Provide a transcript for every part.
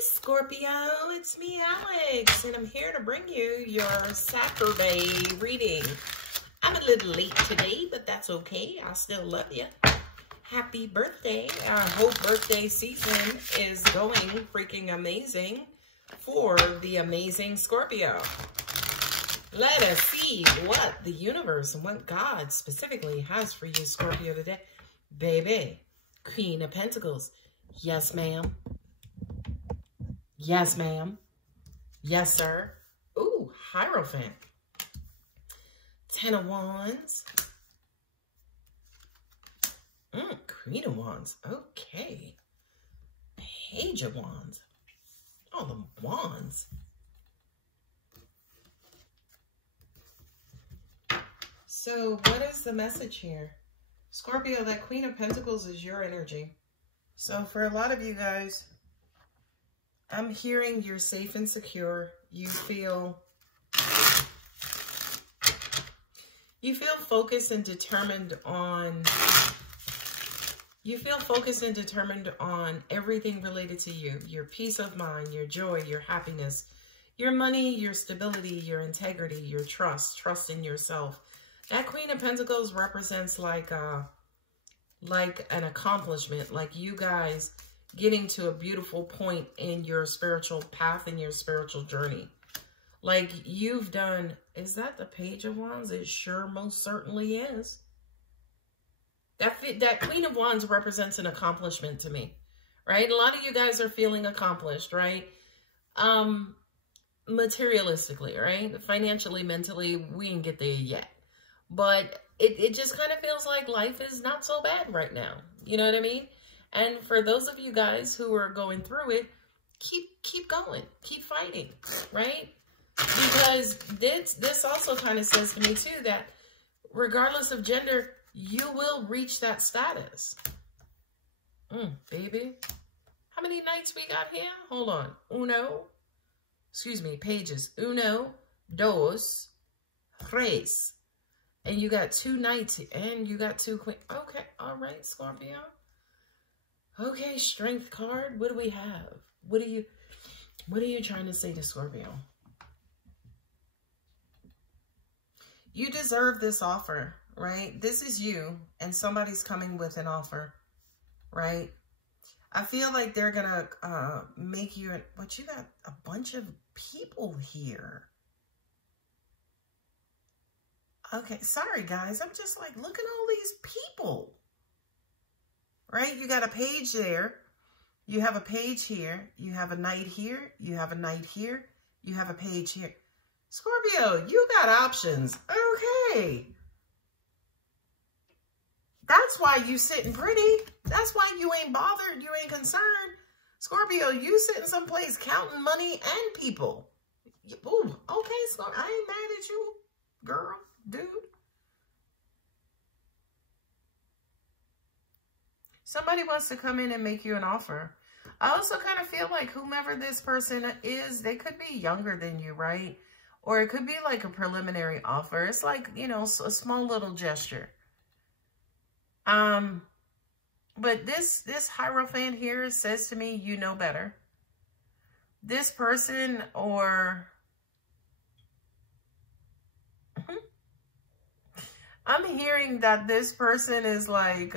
Scorpio, it's me, Alex, and I'm here to bring you your Saturday reading. I'm a little late today, but that's okay. I still love you. Happy birthday. I hope birthday season is going freaking amazing for the amazing Scorpio. Let us see what the universe and what God specifically has for you, Scorpio, today. Baby, Queen of Pentacles. Yes, ma'am. Yes, ma'am. Yes, sir. Ooh, Hierophant. 10 of Wands. Queen of Wands. Okay. Page of Wands. Oh, the Wands. So what is the message here? Scorpio, that Queen of Pentacles is your energy. So for a lot of you guys, I'm hearing you're safe and secure. You feel focused and determined on everything related to you. Your peace of mind, your joy, your happiness, your money, your stability, your integrity, your trust in yourself. That Queen of Pentacles represents like an accomplishment, like you guys getting to a beautiful point in your spiritual path, in your spiritual journey. Like you've done, is that the Page of Wands? It sure most certainly is. That Queen of Wands represents an accomplishment to me, right? A lot of you guys are feeling accomplished, right? Materialistically, right? Financially, mentally, we didn't get there yet. But it just kind of feels like life is not so bad right now. You know what I mean? And for those of you guys who are going through it, keep going, keep fighting, right? Because this also kind of says to me too that regardless of gender, you will reach that status. Baby. How many nights we got here? Hold on. Pages. Uno, dos, tres. And you got 2 knights and you got 2 queens. Okay, all right, Scorpio. Okay, Strength card. What do we have? What are you trying to say to Scorpio? You deserve this offer, right? This is you and somebody's coming with an offer, right? I feel like they're gonna make you, but you got a bunch of people here. Okay, sorry guys. I'm just like, look at all these people. Right? You got a page there. You have a page here. You have a knight here. You have a knight here. You have a page here. Scorpio, you got options. Okay. That's why you sitting pretty. That's why you ain't bothered. You ain't concerned. Scorpio, you sitting someplace counting money and people. Ooh, okay, Scorpio. I ain't mad at you, girl. Dude, somebody wants to come in and make you an offer. I also kind of feel like whomever this person is, they could be younger than you, right? Or it could be like a preliminary offer. It's like, you know, a small little gesture. But this Hierophant here says to me, you know better. This person or... I'm hearing that this person is like,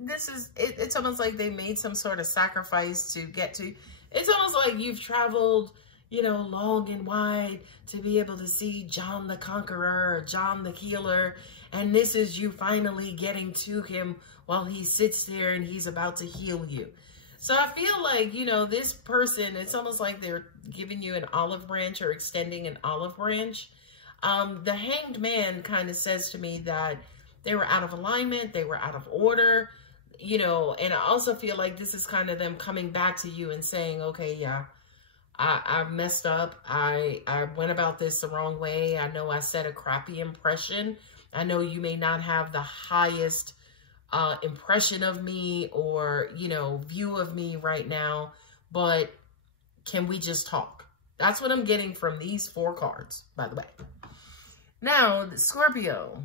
it's almost like they made some sort of sacrifice to get to, it's almost like you've traveled, you know, long and wide to be able to see John the Conqueror or John the Healer. And this is you finally getting to him while he sits there and he's about to heal you. So I feel like, you know, this person, it's almost like they're giving you an olive branch or extending an olive branch. The Hanged Man kind of says to me that they were out of alignment, they were out of order, you know, and I also feel like this is kind of them coming back to you and saying, okay, yeah, I messed up. I went about this the wrong way. I know I set a crappy impression. I know you may not have the highest impression of me or, you know, view of me right now, but can we just talk? That's what I'm getting from these 4 cards, by the way. Now, Scorpio,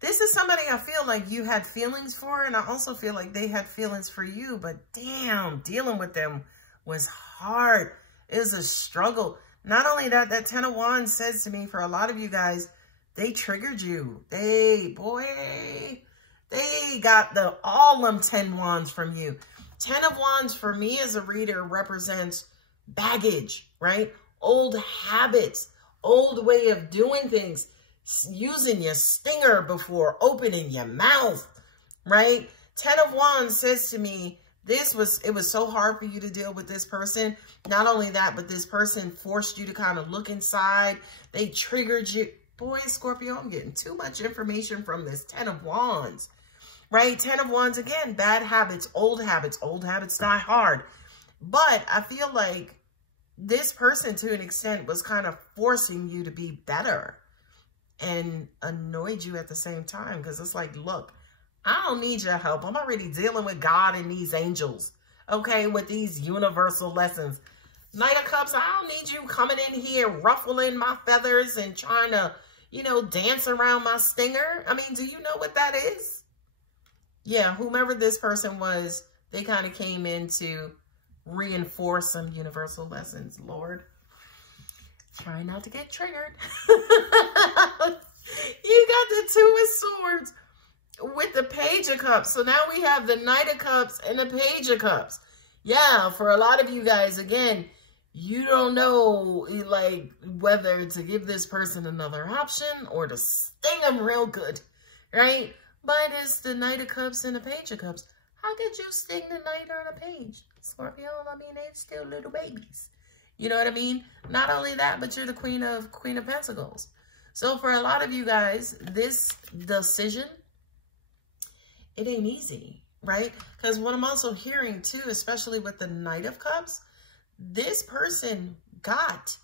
this this is somebody I feel like you had feelings for, and I also feel like they had feelings for you, but damn, dealing with them was hard. It was a struggle. Not only that, that 10 of Wands says to me, for a lot of you guys, they triggered you. They got all them 10 Wands from you. 10 of Wands for me as a reader represents baggage, right? Old habits, old way of doing things, using your stinger before opening your mouth, right? 10 of Wands says to me, it was so hard for you to deal with this person. Not only that, but this person forced you to kind of look inside. They triggered you. Boy, Scorpio, I'm getting too much information from this 10 of Wands, right? 10 of Wands, again, bad habits, old habits. Old habits die hard. But I feel like this person, to an extent, was kind of forcing you to be better and annoyed you at the same time. Because it's like, look, I don't need your help. I'm already dealing with God and these angels, okay, with these universal lessons. Knight of Cups, I don't need you coming in here ruffling my feathers and trying to, you know, dance around my stinger. I mean, do you know what that is? Yeah, whomever this person was, they kind of came in to reinforce some universal lessons. Lord, try not to get triggered. You got the 2 of Swords with the Page of Cups. So now we have the Knight of Cups and the Page of Cups. Yeah, for a lot of you guys, again, you don't know, like, whether to give this person another option or to sting them real good, right? But it's the Knight of Cups and the Page of Cups. How could you sting the Knight or the Page? Scorpio, I mean, they're still little babies. You know what I mean? Not only that, but you're the Queen of Pentacles. So for a lot of you guys, this decision, it ain't easy, right? Because what I'm also hearing too, especially with the Knight of Cups, this person got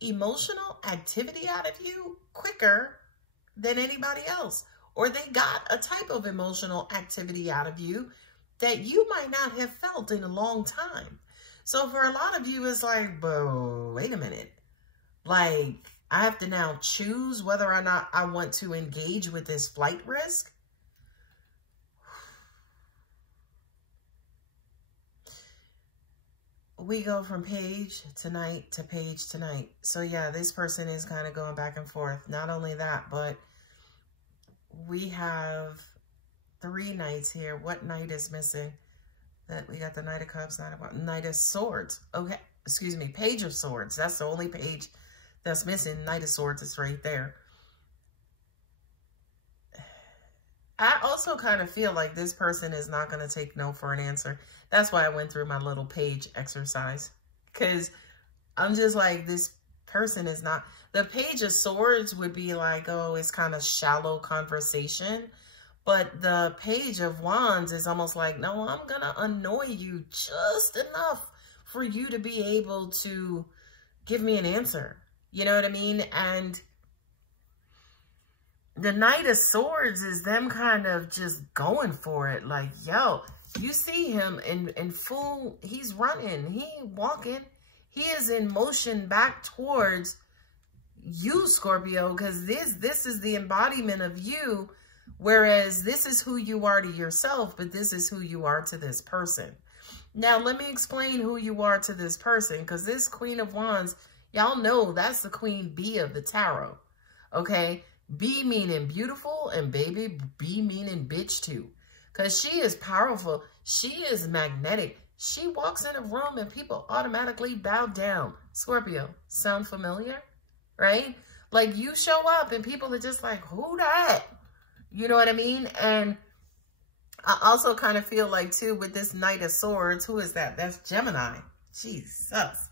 emotional activity out of you quicker than anybody else. Or they got a type of emotional activity out of you that you might not have felt in a long time. So for a lot of you, it's like, but wait a minute. Like, I have to now choose whether or not I want to engage with this flight risk. We go from page to knight to page to knight. So yeah, this person is kind of going back and forth. Not only that, but we have 3 knights here. What knight is missing? That we got the Knight of Cups, Knight of Swords. Okay, excuse me, Page of Swords. That's the only page that's missing. Knight of Swords is right there. I also kind of feel like this person is not going to take no for an answer. That's why I went through my little page exercise. Because I'm just like, this person is not... The Page of Swords would be like, oh, it's kind of shallow conversation. But the Page of Wands is almost like, no, I'm going to annoy you just enough for you to be able to give me an answer. You know what I mean? And the Knight of Swords is them kind of just going for it. Like, yo, you see him in full, he's running, he ain't walking. He is in motion back towards you, Scorpio, because this is the embodiment of you, whereas this is who you are to yourself, but this is who you are to this person. Now, let me explain who you are to this person, because this Queen of Wands, y'all know that's the Queen Bee of the Tarot, okay? B meaning beautiful, and baby, B meaning bitch too, because she is powerful. She is magnetic. She walks in a room and people automatically bow down. Scorpio, sound familiar? Right? Like, you show up and people are just like, who that? You know what I mean? And I also kind of feel like, too, with this Knight of Swords, who is that? That's Gemini. Jesus.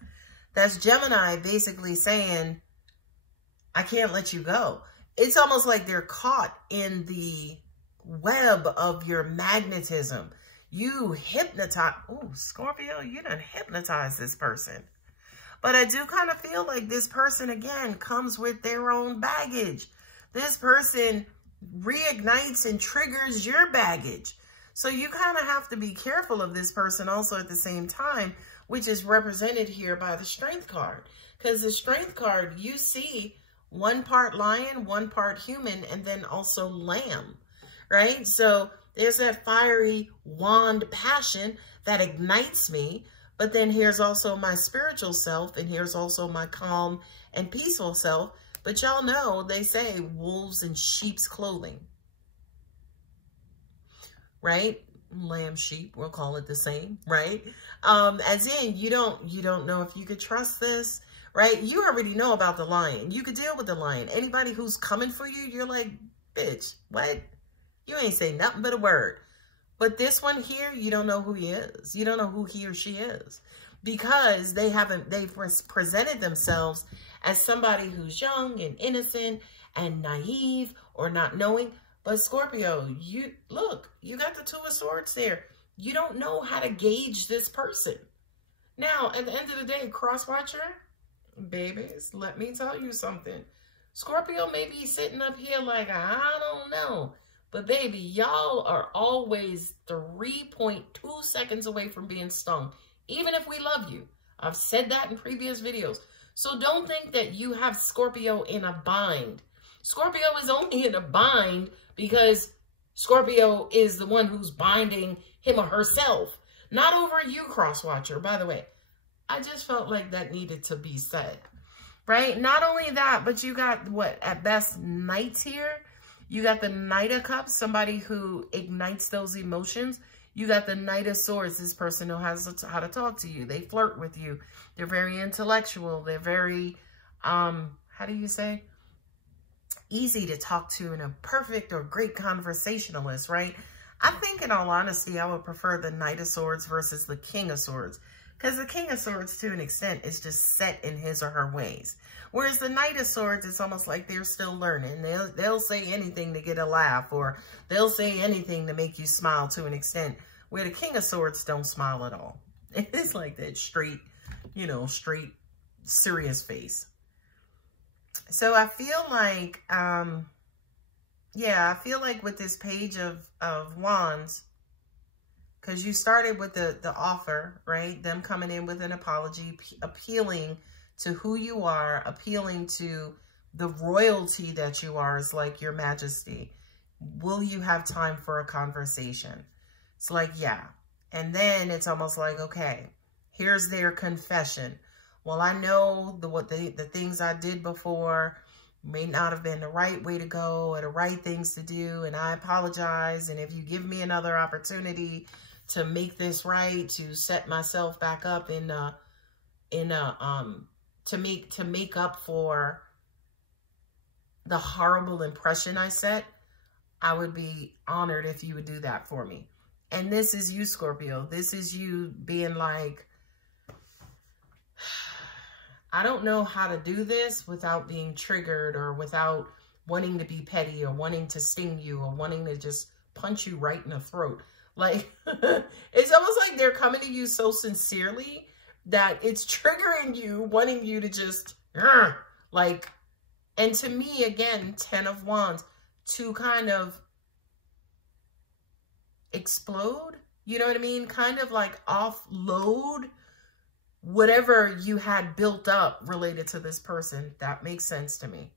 That's Gemini basically saying, I can't let you go. It's almost like they're caught in the web of your magnetism. You hypnotize. Oh, Scorpio, you done hypnotize this person. But I do kind of feel like this person, again, comes with their own baggage. This person reignites and triggers your baggage. So you kind of have to be careful of this person also at the same time, which is represented here by the Strength card. Because the Strength card, you see one part lion, one part human, and then also lamb, right? So there's that fiery wand passion that ignites me, but then here's also my spiritual self, and here's also my calm and peaceful self. But y'all know, they say wolves in sheep's clothing, right? Lamb, sheep, we'll call it the same, right? As in, you don't know if you could trust this, right? You already know about the lion. You could deal with the lion. Anybody who's coming for you, you're like, bitch, what? You ain't say nothing but a word. But this one here, you don't know who he is. You don't know who he or she is, because they've presented themselves as somebody who's young and innocent and naive or not knowing. But Scorpio, you got the Two of Swords there. You don't know how to gauge this person. Now, at the end of the day, cross-watcher, babies, let me tell you something. Scorpio may be sitting up here like, I don't know. But baby, y'all are always 3.2 seconds away from being stung, even if we love you. I've said that in previous videos. So don't think that you have Scorpio in a bind. Scorpio is only in a bind because Scorpio is the one who's binding him or herself. Not over you, cross-watcher. By the way, I just felt like that needed to be said, right? Not only that, but you got, what, at best, knights here. You got the Knight of Cups, somebody who ignites those emotions. You got the Knight of Swords, this person who has how to talk to you. They flirt with you. They're very intellectual. They're very, how do you say? Easy to talk to and a perfect or great conversationalist, right? I think, in all honesty, I would prefer the Knight of Swords versus the King of Swords. Because the King of Swords, to an extent, is just set in his or her ways. Whereas the Knight of Swords, it's almost like they're still learning. They'll say anything to get a laugh, or they'll say anything to make you smile to an extent. Where the King of Swords don't smile at all. It's like that straight, straight, serious face. So I feel like, yeah, I feel like with this Page of Wands, because you started with the offer, right? Them coming in with an apology, appealing to who you are, appealing to the royalty that you are, is like, Your Majesty. Will you have time for a conversation? It's like, yeah. And then it's almost like, okay, here's their confession. Well, I know the things I did before may not have been the right way to go or the right things to do, and I apologize. And if you give me another opportunity to make this right, to set myself back up to make up for the horrible impression I set, I would be honored if you would do that for me. And this is you, Scorpio. This is you being like, I don't know how to do this without being triggered, or without wanting to be petty, or wanting to sting you, or wanting to just punch you right in the throat. Like, it's almost like they're coming to you so sincerely that it's triggering you, wanting you to just, like, and to me, again, 10 of Wands, to kind of explode, you know what I mean? Kind of like offload whatever you had built up related to this person. That makes sense to me.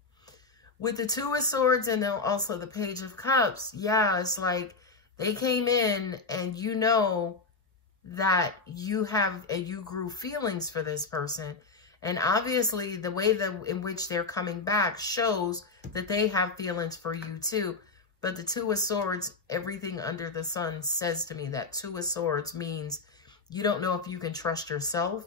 With the Two of Swords and then also the Page of Cups, yeah, it's like they came in and you know that you have, and you grew feelings for this person. And obviously the way in which they're coming back shows that they have feelings for you too. But the Two of Swords, everything under the sun says to me that Two of Swords means you don't know if you can trust yourself.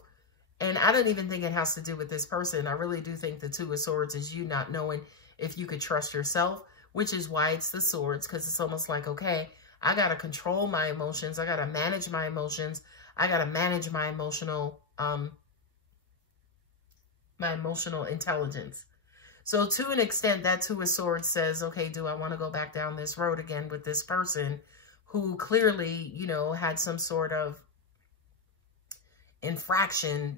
And I don't even think it has to do with this person. I really do think the Two of Swords is you not knowing if you could trust yourself, which is why it's the swords, because it's almost like, okay, I got to control my emotions. I got to manage my emotions. I got to manage my emotional intelligence. So to an extent, that Two of Swords says, okay, do I want to go back down this road again with this person who clearly, had some sort of infraction,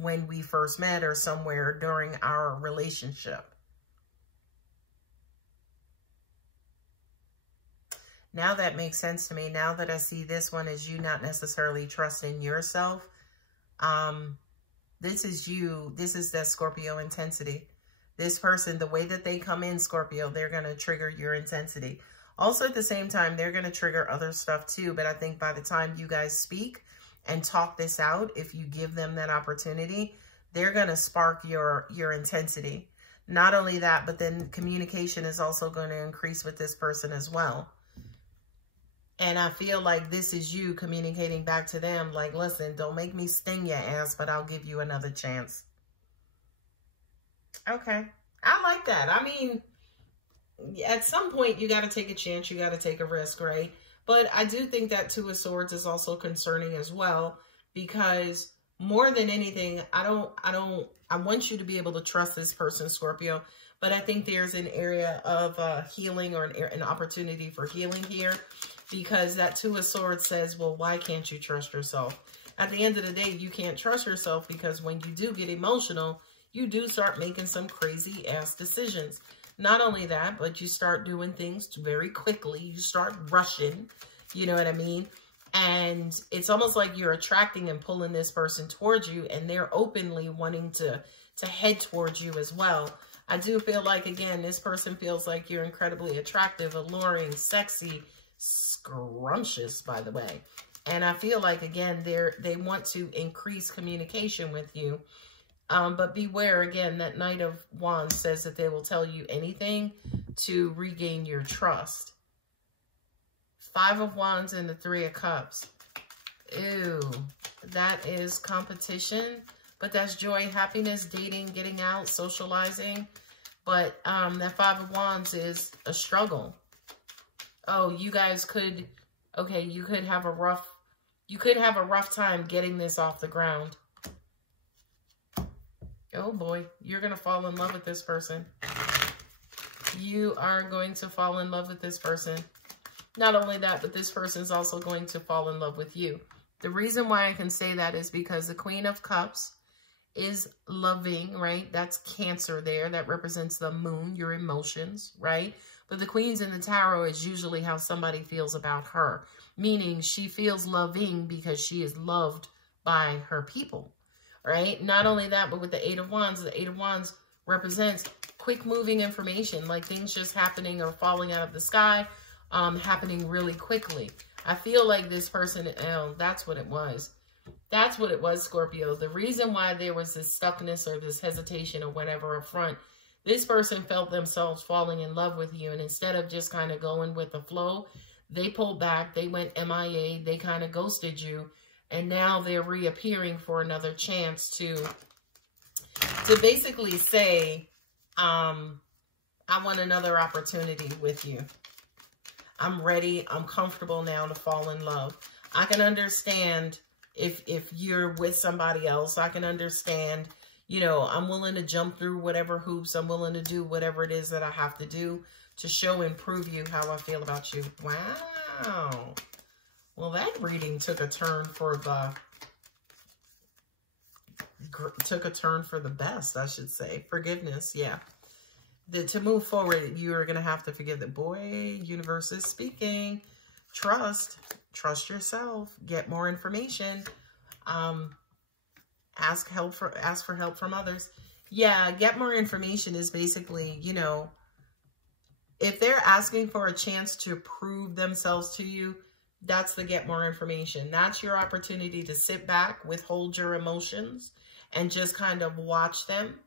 when we first met or somewhere during our relationship. Now that makes sense to me. Now that I see this one as you not necessarily trusting yourself, this is you. This is that Scorpio intensity. This person, the way that they come in, Scorpio, they're going to trigger your intensity. Also, at the same time, they're going to trigger other stuff too. But I think by the time you guys speak and talk this out, if you give them that opportunity, they're going to spark your intensity. Not only that, but then communication is also going to increase with this person as well. And I feel like this is you communicating back to them like, listen, don't make me sting your ass, but I'll give you another chance. Okay. I like that. I mean, at some point, you got to take a chance. You got to take a risk, right? But I do think that Two of Swords is also concerning as well, because more than anything, I want you to be able to trust this person, Scorpio. But I think there's an area of healing, or an opportunity for healing here, because that Two of Swords says, well, why can't you trust yourself? At the end of the day, you can't trust yourself because when you do get emotional, you do start making some crazy ass decisions. Not only that, but you start doing things very quickly. You start rushing, you know what I mean? And it's almost like you're attracting and pulling this person towards you, and they're openly wanting to head towards you as well. I do feel like, again, this person feels like you're incredibly attractive, alluring, sexy, scrumptious, by the way. And I feel like, again, they want to increase communication with you. But beware, again, that Knight of Wands says that they will tell you anything to regain your trust. Five of Wands and the Three of Cups. Ew, that is competition. But that's joy, happiness, dating, getting out, socializing. But that Five of Wands is a struggle. Oh, you guys could, okay, you could have a rough time getting this off the ground. Oh boy, you're going to fall in love with this person. You are going to fall in love with this person. Not only that, but this person is also going to fall in love with you. The reason why I can say that is because the Queen of Cups is loving, right? That's Cancer there. That represents the moon, your emotions, right? But the Queen's in the tarot is usually how somebody feels about her. Meaning she feels loving because she is loved by her people. Right? Not only that, but with the Eight of Wands represents quick moving information, like things just happening or falling out of the sky, happening really quickly. I feel like this person, oh, that's what it was. That's what it was, Scorpio. The reason why there was this stuckness or this hesitation or whatever up front, this person felt themselves falling in love with you. And instead of just kind of going with the flow, they pulled back, they went MIA, they kind of ghosted you. And now they're reappearing for another chance to basically say, I want another opportunity with you. I'm ready. I'm comfortable now to fall in love. I can understand if you're with somebody else. I can understand, you know, I'm willing to jump through whatever hoops. I'm willing to do whatever it is that I have to do to show and prove you how I feel about you. Wow. Well, that reading took a turn for the best, I should say. Forgiveness, yeah. To move forward, you are going to have to forgive the boy. Universe is speaking. Trust yourself. Get more information. Ask for help from others. Yeah, get more information is basically, you know, if they're asking for a chance to prove themselves to you, that's the get more information. That's your opportunity to sit back, withhold your emotions, and just kind of watch them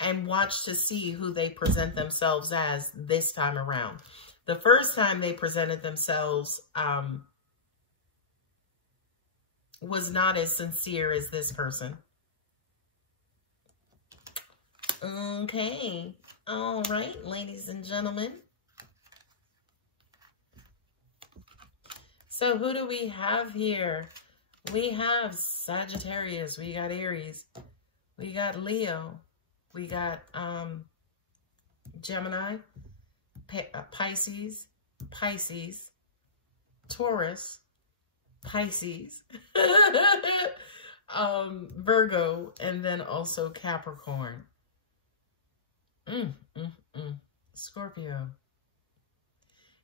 and watch to see who they present themselves as this time around. The first time they presented themselves was not as sincere as this person. Okay. All right, ladies and gentlemen. So who do we have here? We have Sagittarius. We got Aries. We got Leo. We got Gemini, Pisces, Taurus, Pisces, Virgo, and then also Capricorn. Scorpio.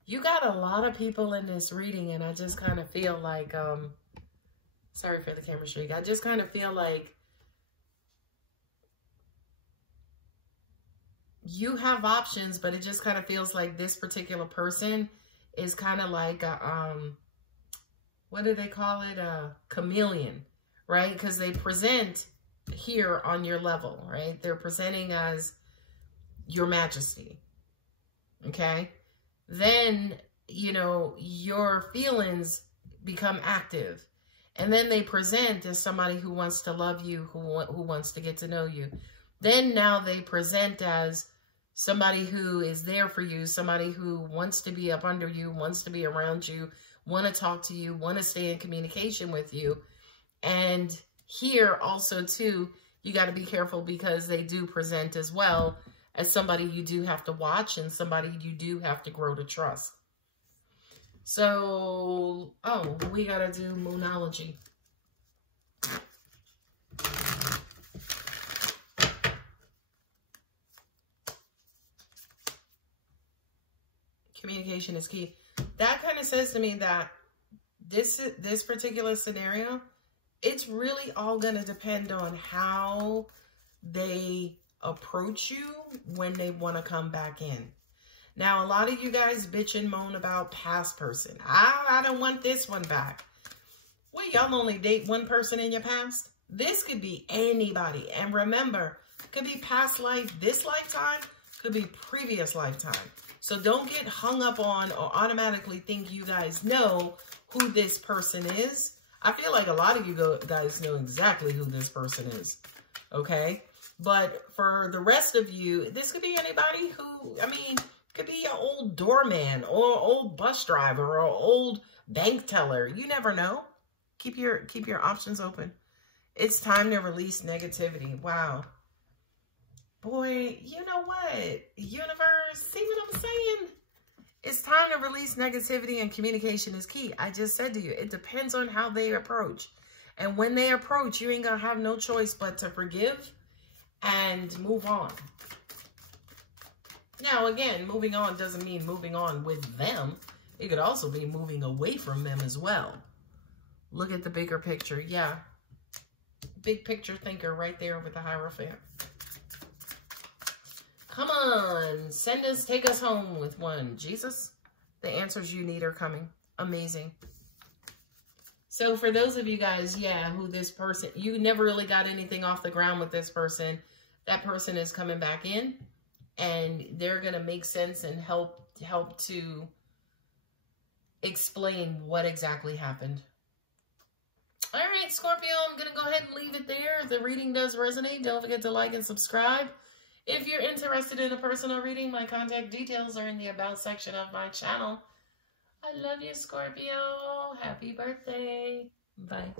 You got a lot of people in this reading, and I just kind of feel like, sorry for the camera streak. I just kind of feel like you have options, but it just kind of feels like this particular person is kind of like a, what do they call it? A chameleon, right? Because they present here on your level, right? They're presenting as your majesty, okay? Then, you know, your feelings become active. And then they present as somebody who wants to love you, who wants to get to know you. Then now they present as somebody who is there for you, somebody who wants to be up under you, wants to be around you, want to talk to you, want to stay in communication with you. And here also too, you got to be careful because they do present as well as somebody you do have to watch and somebody you do have to grow to trust. So, oh, we got to do Moonology. Communication is key. That kind of says to me that this particular scenario, it's really all going to depend on how they approach you when they want to come back in. Now, a lot of you guys bitch and moan about past person. I don't want this one back. Well, y'all only date one person in your past. This could be anybody. And remember, could be past life, this lifetime, could be previous lifetime. So don't get hung up on or automatically think you guys know who this person is. I feel like a lot of you guys know exactly who this person is, okay? But for the rest of you, this could be anybody who, I mean, could be an old doorman or an old bus driver or an old bank teller. You never know. Keep your options open. It's time to release negativity. Wow. Boy, you know what? Universe, see what I'm saying? It's time to release negativity and communication is key. I just said to you, it depends on how they approach. And when they approach, you ain't going to have no choice but to forgive and move on. Now, again, moving on doesn't mean moving on with them. It could also be moving away from them as well. Look at the bigger picture. Yeah. Big picture thinker right there with the Hierophant. Come on, send us, take us home with one. Jesus, the answers you need are coming. Amazing. So for those of you guys, yeah, who this person, you never really got anything off the ground with this person. That person is coming back in and they're going to make sense and help to explain what exactly happened. All right, Scorpio, I'm going to go ahead and leave it there. If the reading does resonate, don't forget to like and subscribe. If you're interested in a personal reading, my contact details are in the About section of my channel. I love you, Scorpio. Happy birthday. Bye.